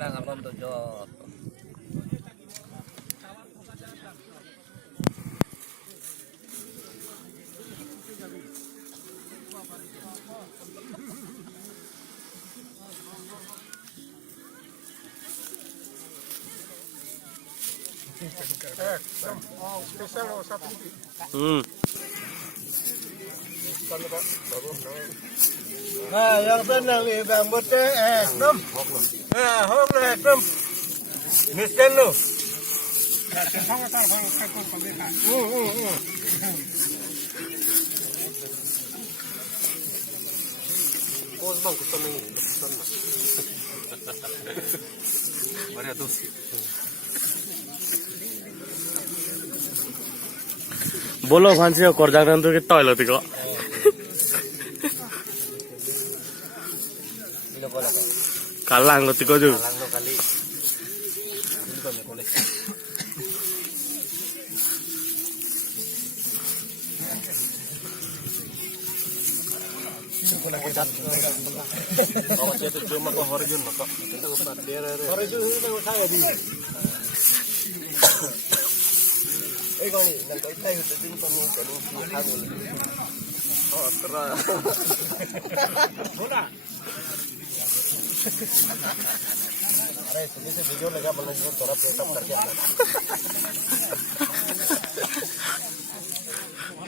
lang alon to jo. Nah, yang tenang ibang bote ekdom. Nah, hok le ekdom. Miskin lo. Kos bang kusan ini, kusan mah. Mari atus. बोलो भान्सी कोर्जा नंतर के तैलो तिको कालांग low तिको जो Lang lo kali. Ini kau me kolej. Kalau dia tu cuma kau horjun maka. Kita usah dia. Horjun itu nang saya di. Kau ni nang kau tahu tu ting kau ni kau ni hangul. Oh terang. Bola. अरे सुबह से video लगा बोलने को थोड़ा पेटअप करके